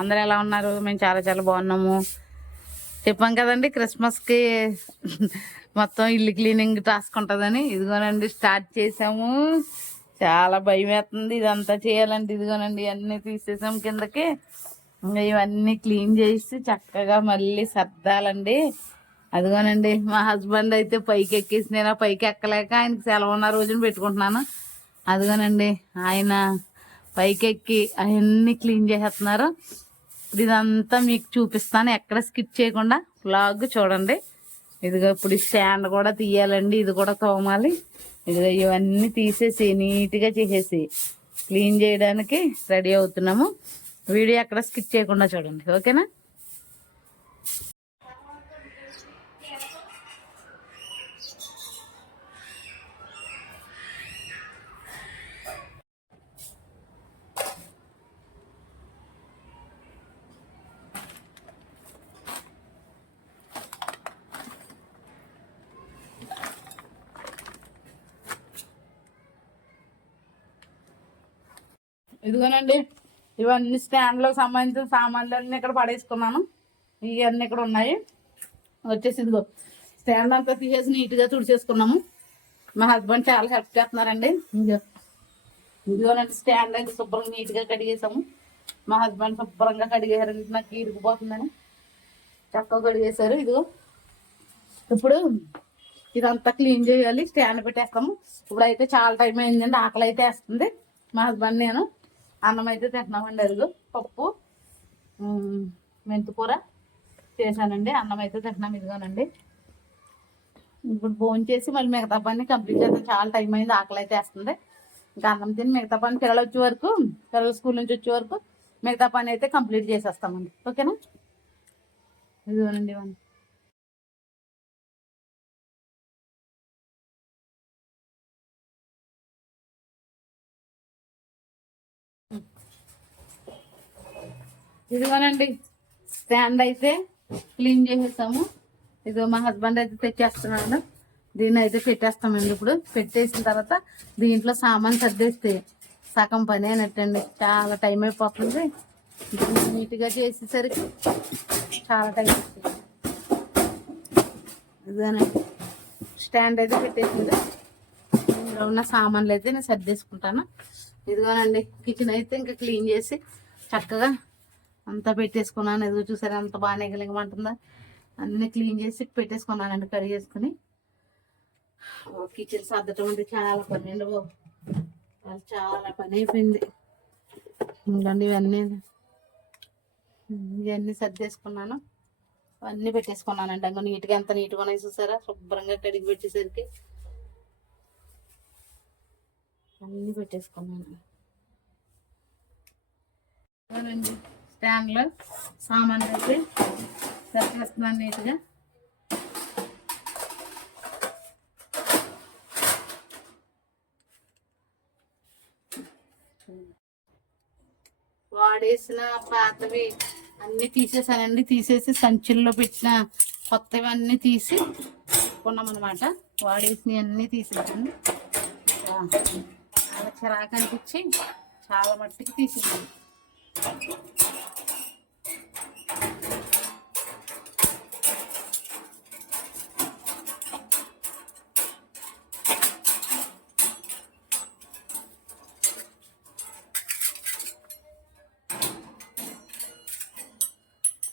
అందరూ ఎలా ఉన్నారు? మేము చాలా చాలా బాగున్నాము. చెప్పాం కదండి క్రిస్మస్కి మొత్తం ఇల్లు క్లీనింగ్ టాస్క్ ఉంటుందని. ఇదిగోనండి స్టార్ట్ చేసాము. చాలా భయం వేస్తుంది ఇదంతా చేయాలంటే. ఇదిగోనండి అన్నీ తీసేసాం కిందకి. ఇవన్నీ క్లీన్ చేసి చక్కగా మళ్ళీ సర్దాలండి. అదిగోనండి మా హస్బెండ్ అయితే పైకి ఎక్కేసి నేను పైకి ఎక్కలేక ఆయనకి సెలవు ఉన్న రోజున పెట్టుకుంటున్నాను. అదిగోనండి ఆయన పైకెక్కి అవన్నీ క్లీన్ చేసేస్తున్నారు. ఇదంతా మీకు చూపిస్తాను, ఎక్కడ స్కిప్ చేయకుండా వ్లాగ్ చూడండి. ఇదిగో ఇప్పుడు స్టాండ్ కూడా తీయాలండి, ఇది కూడా తోమాలి. ఇదిగో ఇవన్నీ తీసేసి నీట్గా చేసేసి క్లీన్ చేయడానికి రెడీ అవుతున్నాము. వీడియో ఎక్కడ స్కిప్ చేయకుండా చూడండి, ఓకేనా? ఇదిగోనండి ఇవన్నీ స్టాండ్లో సంబంధించిన సామాన్లు అన్నీ ఇక్కడ పడేసుకున్నాను. ఇవన్నీ ఇక్కడ ఉన్నాయి. వచ్చేసి ఇదిగో స్టాండ్ అంతా తీసేసి నీట్గా తుడిచేసుకున్నాము. మా హస్బెండ్ చాలా హెల్ప్ చేస్తున్నారండి. ఇదిగోనండి స్టాండ్ అయితే శుభ్రంగా నీట్గా కడిగేసాము. మా హస్బెండ్ శుభ్రంగా కడిగేశారు, నాకు ఇరిగిపోతుందని చక్కగా కడిగేశారు. ఇదిగో ఇప్పుడు ఇదంతా క్లీన్ చేయాలి, స్టాండ్ పెట్టేస్తాము. ఇప్పుడైతే చాలా టైం అయిందండి, ఆకలి అయితే వేస్తుంది. మా హస్బెండ్ నేను అన్నం అయితే తింటున్నామండి. అదిగో పప్పు మెంతికూర చేశానండి, అన్నం అయితే తింటున్నాం. ఇదిగోనండి ఇప్పుడు ఫోన్ చేసి మళ్ళీ మిగతా పని కంప్లీట్ చేస్తాం. చాలా టైం అయింది, ఆకలి అయితే వేస్తుంది. ఇంకా అన్నం తిని మిగతా పని పిల్లలు వచ్చే వరకు, పిల్లలు స్కూల్ నుంచి వచ్చే వరకు మిగతా పని అయితే కంప్లీట్ చేసేస్తామండి, ఓకేనా? ఇదిగోనండి ఇవన్నీ ఇదిగోనండి స్టాండ్ అయితే క్లీన్ చేసేసాము. ఇదిగో మా హస్బెండ్ అయితే తెచ్చేస్తున్నాడు, దీన్ని అయితే పెట్టేస్తామండి. ఇప్పుడు పెట్టేసిన తర్వాత దీంట్లో సామాన్ సర్దేస్తే సగం పని అయినట్టండి. చాలా టైం అయిపోతుంది, నీట్గా చేసేసరికి చాలా టైం అవుతుంది. ఇదిగోనండి స్టాండ్ అయితే పెట్టేసింది. ఇందులో ఉన్న సామాన్లు అయితే నేను సర్దేసుకుంటాను. ఇదిగోనండి కిచెన్ అయితే ఇంకా క్లీన్ చేసి చక్కగా అంతా పెట్టేసుకున్నాను. ఎదుగు చూసారా అంత బాగా నిగలిగమంటుందా. అన్నీ క్లీన్ చేసి పెట్టేసుకున్నానండి, కడిగేసుకుని. కిచెన్ సర్దటం అంటే చాలా పని అండి బాబు, చాలా పని అయిపోయింది. ఇంకండి ఇవన్నీ సర్దేసుకున్నాను, అన్నీ పెట్టేసుకున్నానండి. అంగ నీట్గా ఎంత నీట్గా ఉన్నాయి చూసారా, శుభ్రంగా కడిగి పెట్టేసరికి అన్నీ పెట్టేసుకున్నాను. స్టాండ్లో సామాన్లు అయితే సర్దేస్తున్నాను నీట్గా. వాడేసిన పాతవి అన్నీ తీసేసానండి. తీసేసి సంచుల్లో పెట్టిన కొత్తవి అన్నీ తీసి కొన్నామన్నమాట. వాడేసినవి అన్నీ తీసేసాను. చాలా చిరాకు అనిపించి చాలా మట్టికి తీసేసాను.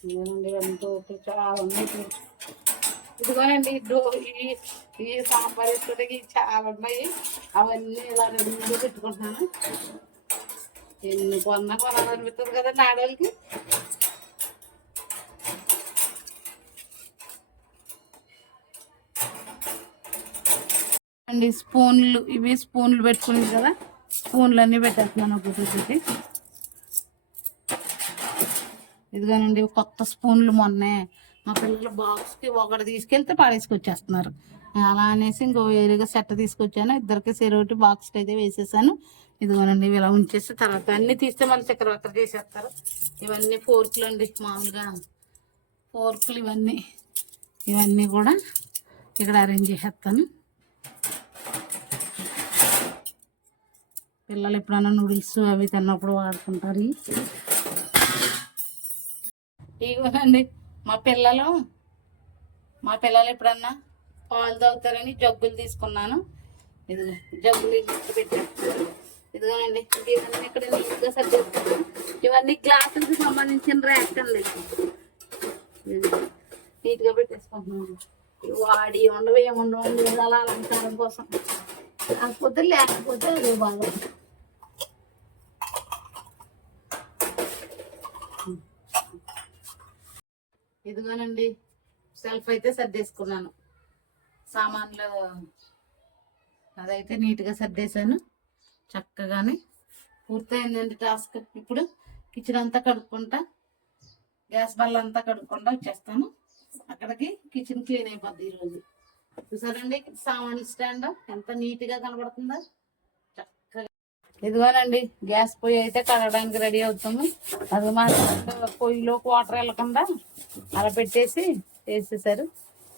ఇదేనండి ఎంతో చాలా ఉన్నాయి. ఇదిగోనండి ఈ సాంబార్ వేసుకోవడానికి చాలా ఉన్నాయి. అవన్నీ ఇలా రెండు పెట్టుకుంటున్నాను. ఎన్ని కొనాలనిపిస్తుంది కదండి ఆడవాళ్ళకి. అండి స్పూన్లు, ఇవి స్పూన్లు పెట్టుకునేది కదా, స్పూన్లు అన్నీ పెట్టేస్తున్నాను ఒక్కొక్కటి. ఇదిగోనండి కొత్త స్పూన్లు మొన్నే మా పిల్లల బాక్స్కి ఒకటి తీసుకెళ్తే పడేసుకొచ్చేస్తున్నారు. అలా అనేసి ఇంకో వేరేగా సెట్ తీసుకొచ్చాను, ఇద్దరికి సెరొకటి బాక్స్కి అయితే వేసేసాను. ఇదిగోనండి ఇలా ఉంచేసి తర్వాత అన్నీ తీస్తే మళ్ళీ చక్కెర చేసేస్తారు. ఇవన్నీ ఫోర్కులు అండి, మామూలుగా ఫోర్కులు. ఇవన్నీ కూడా ఇక్కడ అరేంజ్ చేసేస్తాను. పిల్లలు ఎప్పుడైనా నూడిల్స్ అవి తిన్నప్పుడు వాడుకుంటారు. ఇవ్వనండి మా పిల్లలు ఎప్పుడన్నా పాలు తాగుతారని జగ్గులు తీసుకున్నాను. ఇదిగో జగ్గులు పెట్టేస్తాను. ఇదిగోనండి ఇవన్నీ ఇక్కడ నీట్గా సర్దేసుకున్నాను. ఇవన్నీ గ్లాసులకు సంబంధించిన ర్యాక్ అండి. నీట్గా పెట్టేసుకుంటున్నాను. వాడి ఉండవు ఏముండవు లేదా అలా అలంకారం కోసం, కాకపోతే లేకపోతే అదే బాగా. ఇదిగోనండి సెల్ఫ్ అయితే సర్దేసుకున్నాను. సామాన్లు అదైతే నీట్గా సర్దేశాను. చక్కగానే పూర్తయిందండి టాస్క్. ఇప్పుడు కిచెన్ అంతా కడుక్కుంటా, గ్యాస్ బల్ల అంతా కడుక్కుంటా వచ్చేస్తాను. అక్కడికి కిచెన్ క్లీన్ అయిపోద్ది ఈరోజు. చూసారండి సామాన్లు స్టాండ్ ఎంత నీట్గా కనబడుతుందో చక్కగా. ఇదిగోనండి గ్యాస్ పొయ్యి అయితే కడగడానికి రెడీ అవుతాము. అది మా పొయ్యిలోకి వాటర్ వెళ్ళకుండా అలా పెట్టేసి వేసేసారు.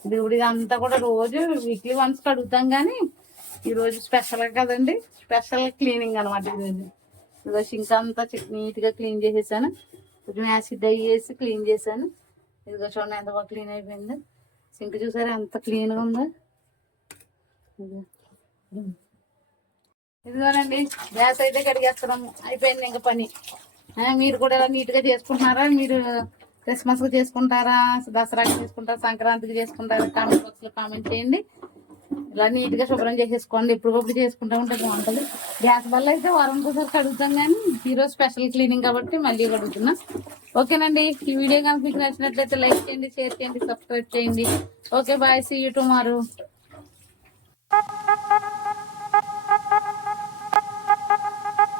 ఇది అంతా కూడా రోజు వీక్లీ వన్స్ కడుగుతాం, కానీ ఈరోజు స్పెషల్ కదండి, స్పెషల్ క్లీనింగ్ అనమాట. ఈరోజు ఇదిగో సింక్ అంతా నీట్గా క్లీన్ చేసేసాను. కొంచెం యాసిడ్ అయ్యి వేసి క్లీన్ చేశాను. ఇదిగో చూడండి ఎంత బాగా క్లీన్ అయిపోయింది. సింక్ చూసారా ఎంత క్లీన్గా ఉందో. ఇదిగోనండి గ్యాస్ అయితే కడిగేస్తున్నాము. అయిపోయింది ఇంకా పని. మీరు కూడా ఇలా నీట్గా చేసుకుంటున్నారా? మీరు క్రిస్మస్కి చేసుకుంటారా, దసరాకి చేసుకుంటారా, సంక్రాంతికి చేసుకుంటారా? కామెంట్ బాక్స్లో కామెంట్ చేయండి. ఇలా నీట్గా శుభ్రం చేసేసుకోండి. ఎప్పటికప్పుడు చేసుకుంటూ ఉంటే బాగుంటుంది. గ్యాస్ వల్ల అయితే వారానికి ఒకసారి కడుగుతాం, కానీ ఈరోజు స్పెషల్ క్లీనింగ్ కాబట్టి మళ్ళీ కడుగుతున్నా. ఓకేనండి, ఈ వీడియో కనుక మీకు నచ్చినట్లయితే లైక్ చేయండి, షేర్ చేయండి, సబ్స్క్రైబ్ చేయండి. Okay bye, see you tomorrow.